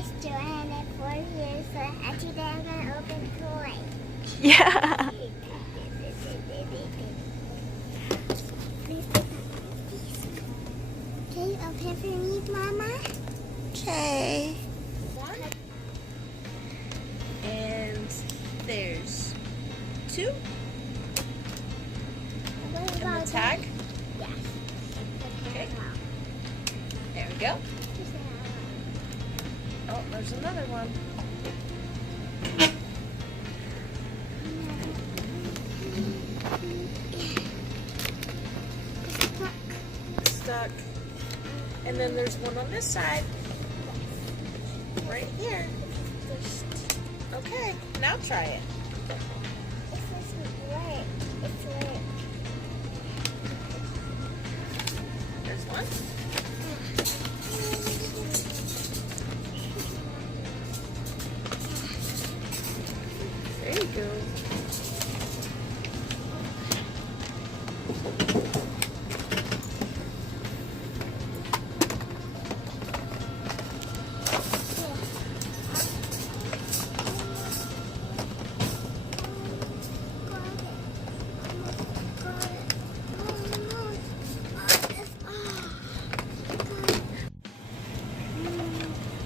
It's Joanna, 4 years old, and today I'm gonna open toy. Yeah. Please can you open for me, Mama? Okay. And there's 2. What And about the tag. Yes. Okay. There we go. Oh, there's another one. Stuck. And then there's one on this side. Right here. Okay, now try it. It's red. It's red. There's one. There you go.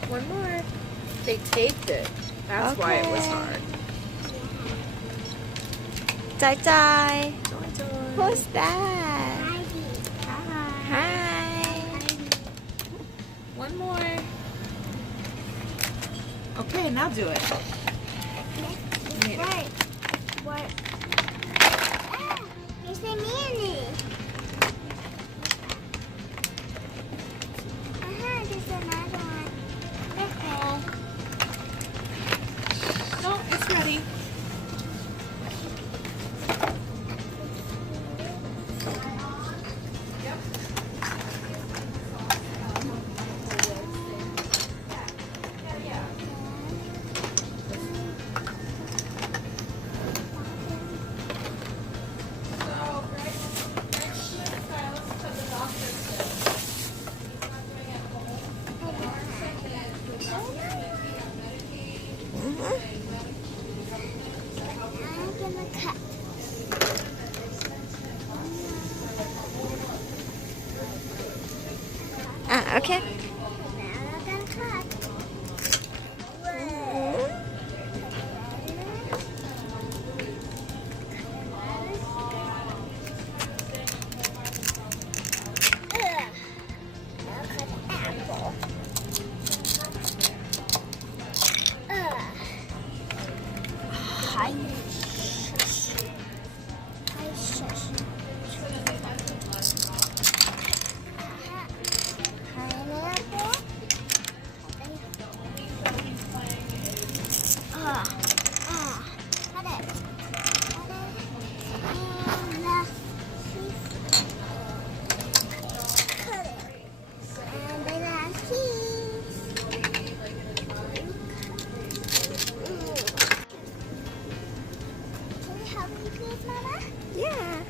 One more. They taped it. That's why it was Okay. hard. Jai Jai. Joy, joy. Who's that? Hi. Hi. One more. Okay, now do it. It's red. What? Ah, it's a Manny. There's another one. Okay. No, it's ready. I'm gonna cut. Okay. Now I'm gonna cut. Now cut the apple. Hi. Pineapple. Cut it. Cut it. And then I cheese. Can you help me please, Mama? Yeah.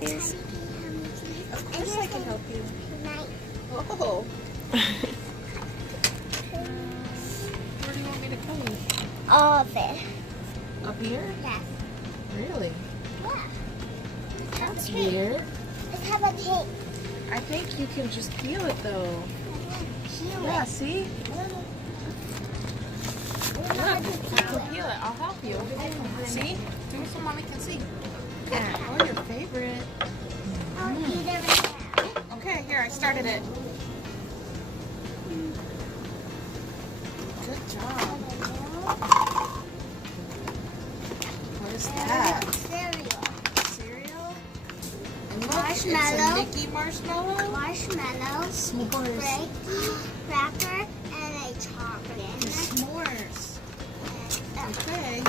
Here's- Can you help me please? Of course I can help you. Knife. Oh. Where do you want me to come? All of it. Up here? Yes. Really? Yeah. That's weird. Let's have a tape. I think you can just peel it though. Peel Yeah, it. see? We know how to Look, peel it. peel it. I'll help you. See? Do it so mommy can see. Yeah. Oh, your favorite. I'll eat it right now. Okay, here, I started it. Good job. What is that? Cereal. Cereal? And look, Marshmallow. it's a Mickey marshmallow. Marshmallow. S'mores. Break. Cracker. And a chocolate. The s'mores. Okay.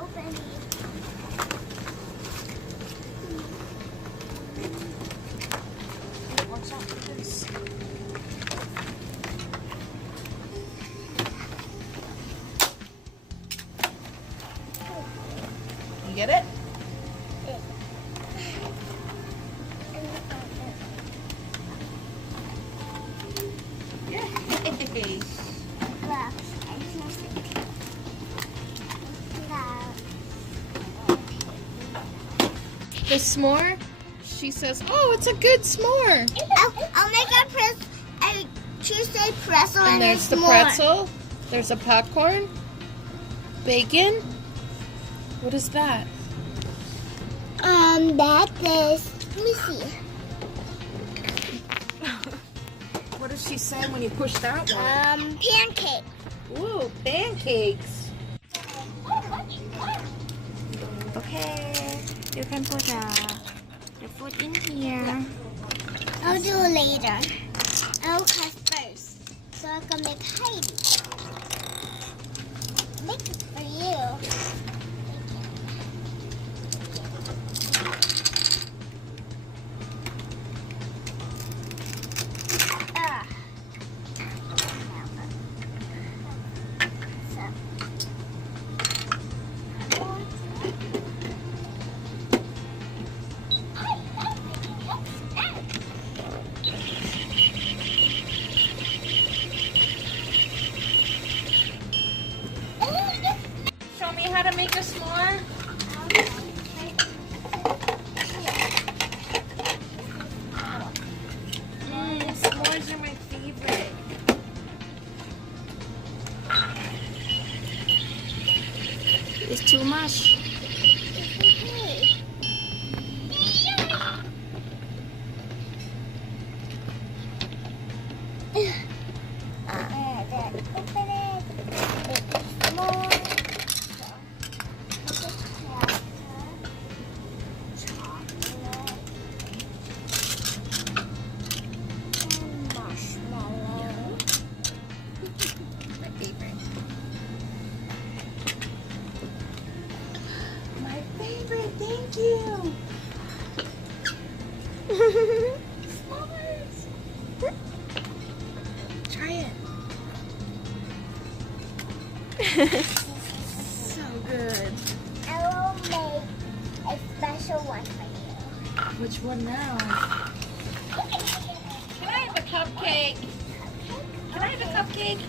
Open it. Watch out for this. You get it? The s'more, she says, oh, it's a good s'more. I'll make a Tuesday pretzel And and there's the s'more. pretzel. There's a popcorn. Bacon. What is that? That is, let me see. What does she say when you push that one? Pancake. Ooh, pancakes. Okay, you can put the food in here. I'll do it later. I'll cut first, so I can make Heidi. Make it for you. Ah. Show me how to make a s'more. S'mores are my favorite. It's too much. My favorite. My favorite, thank you. S'mores. Try it. So good. I will make a special one for you. Which one now? Can I have a cupcake? Can I have a cupcake?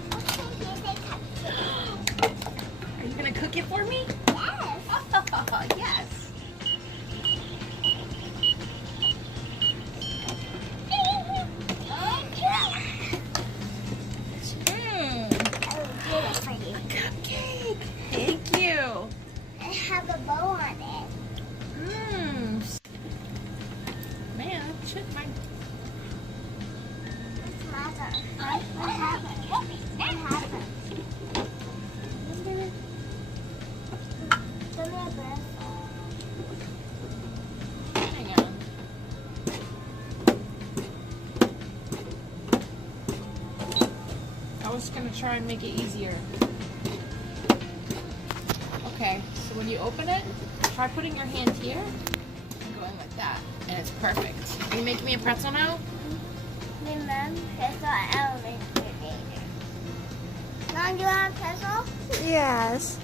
Are you gonna cook it for me? Yes. Yes. I will do it for you. Cupcake. Thank you. I have a bow on it. Man, shit, my. What's the matter? What happened? What happened? Give me a breath. Hang on. I was gonna try and make it easier. Okay, so when you open it, try putting your hand here and going like that, and it's perfect. Are you making me a pretzel now? My mom pretzel elevator later. Mom, do you want a pretzel? Yes.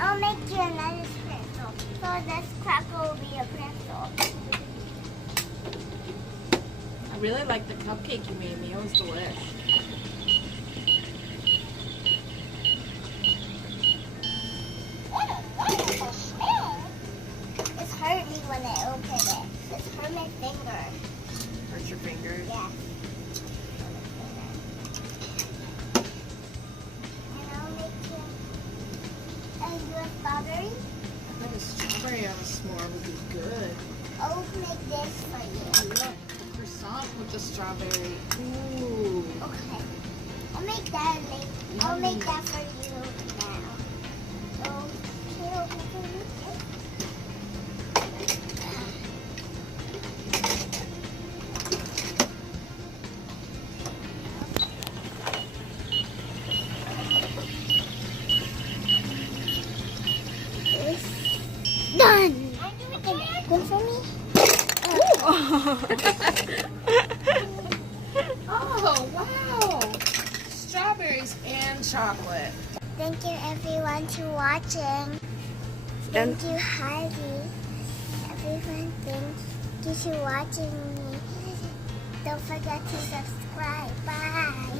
I'll make you another pretzel. So this cracker will be a pretzel. I really like the cupcake you made me. It was delish. What a wonderful smell! It's hurt me when I open it. It's hurt my finger. Hurt your fingers. Yeah. And I'll make you a strawberry. I think a strawberry on a s'more would be good. I'll make this for you. Look, a croissant with the strawberry. Ooh. Okay. I'll make that later. I'll make that for you now. Okay, open for me. Done. Okay, one for me. Oh, wow. Strawberries and chocolate. Thank you everyone to watching. Thank you Heidi. Everyone, thank you to watching me. Don't forget to subscribe. Bye.